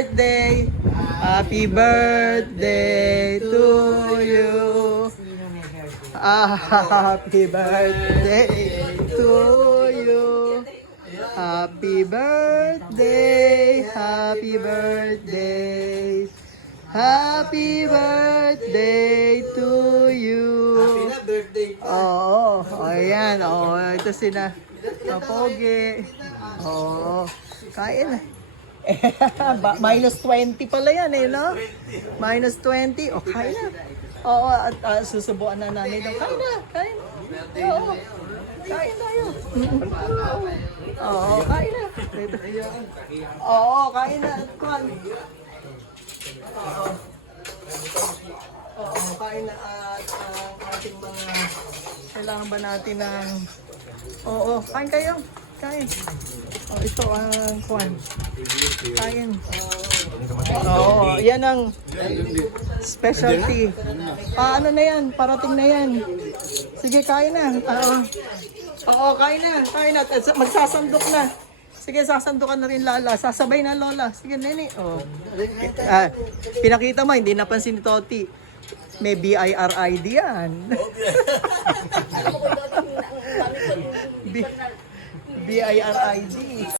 birthday! Happy birthday to you! Happy birthday to you! Happy birthday! Happy birthday! Happy birthday to you! Oo, ayan, ito sina Kapogi. Oo, kain na. Minus 20 pala yan eh, no? Minus 20. O, kain na. Oo, at susubuan na namin. Kain na, kain. Oo, kain tayo. Oo, kain na. Oo, kain na. Kwan. Oo, kain na at ang ating mga kailangan ba natin ng oo, kain kayo. Kain. Oh, ito ang kwan. Kain. Oo, yan ang specialty. Ano na yan? Parating na yan. Sige, kain na. Oo, kain na. Kain na. Magsasandok na. Sige, sasandukan na rin Lala. Sasabay na Lola. Sige, Nene. Oh. Pinakita mo, hindi napansin ni Toti. May BIRID yan. BIRID.